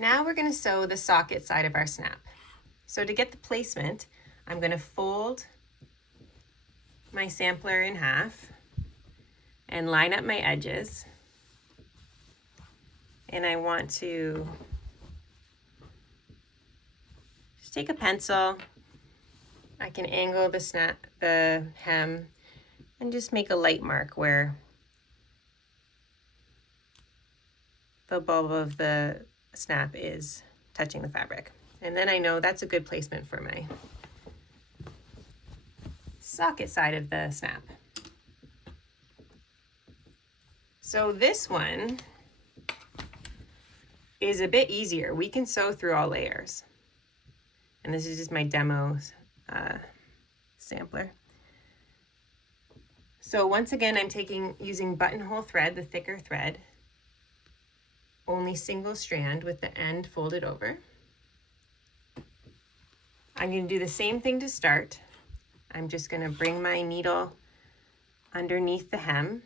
Now we're going to sew the socket side of our snap. So to get the placement, I'm going to fold my sampler in half and line up my edges. And I want to just take a pencil. I can angle the hem, and just make a light mark where the bulb of the snap is touching the fabric. And then I know that's a good placement for my socket side of the snap. So this one is a bit easier. We can sew through all layers. And this is just my demo sampler. So once again, I'm using buttonhole thread, the thicker thread, only single strand with the end folded over. I'm going to do the same thing to start. I'm just going to bring my needle underneath the hem,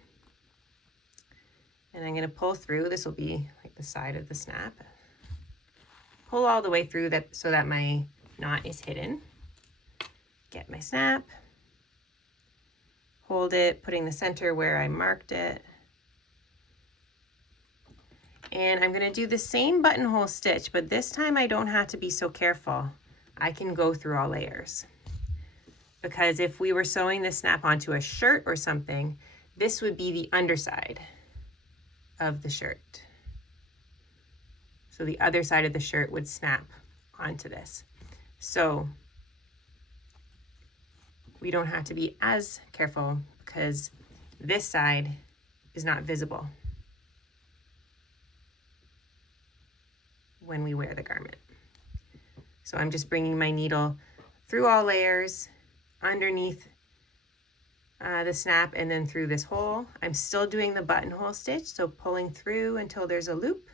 and I'm going to pull through. This will be like the side of the snap. Pull all the way through that so that my knot is hidden. Get my snap, hold it, putting the center where I marked it. And I'm going to do the same buttonhole stitch, but this time I don't have to be so careful. I can go through all layers. Because if we were sewing the snap onto a shirt or something, this would be the underside of the shirt. So the other side of the shirt would snap onto this. So we don't have to be as careful because this side is not visible when we wear the garment. So I'm just bringing my needle through all layers, underneath the snap, and then through this hole. I'm still doing the buttonhole stitch, so pulling through until there's a loop,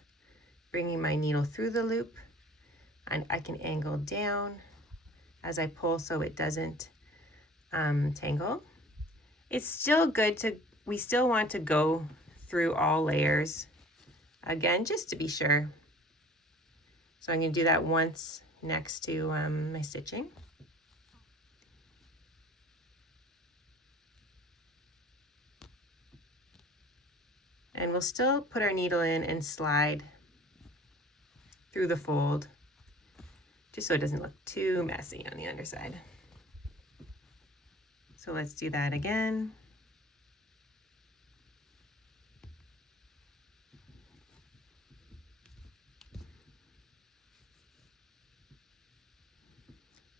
bringing my needle through the loop, and I can angle down as I pull so it doesn't tangle. It's still good we still want to go through all layers again, just to be sure. So I'm going to do that once next to my stitching. And we'll still put our needle in and slide through the fold, just so it doesn't look too messy on the underside. So let's do that again.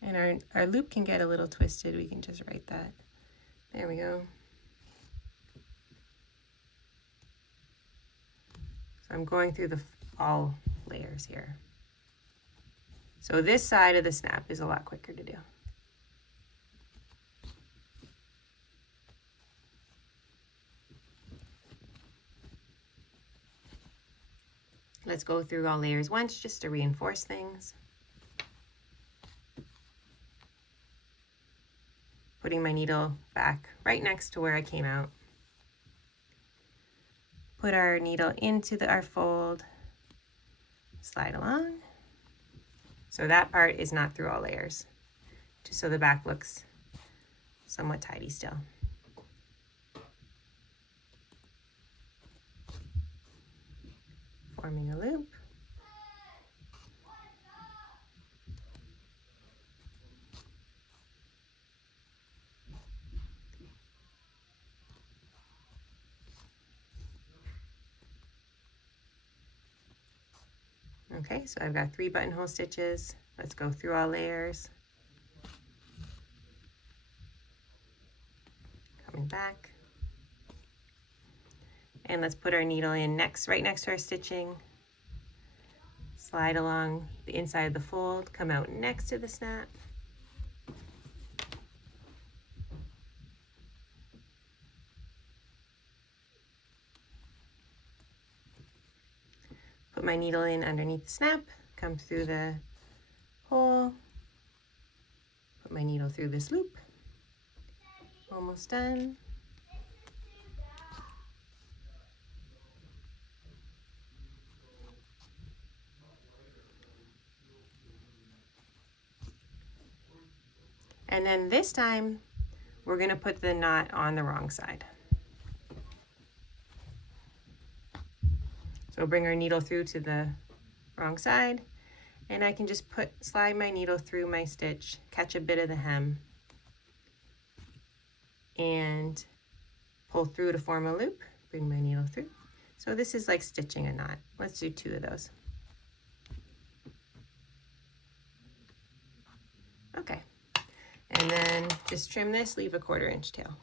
And our loop can get a little twisted. We can just write that. There we go. So I'm going through all layers here. So this side of the snap is a lot quicker to do. Let's go through all layers once just to reinforce things. Putting my needle back right next to where I came out. Put our needle into our fold, slide along. So that part is not through all layers, just so the back looks somewhat tidy still. Forming a loop. Okay, so I've got 3 buttonhole stitches. Let's go through all layers. Coming back. And let's put our needle in right next to our stitching. Slide along the inside of the fold, come out next to the snap. Put my needle in underneath the snap, come through the hole, put my needle through this loop. Almost done. And then this time, we're gonna put the knot on the wrong side. So bring our needle through to the wrong side, and I can just slide my needle through my stitch, catch a bit of the hem, and pull through to form a loop, bring my needle through. So this is like stitching a knot. Let's do 2 of those. Okay, and then just trim this, leave a 1/4 inch tail.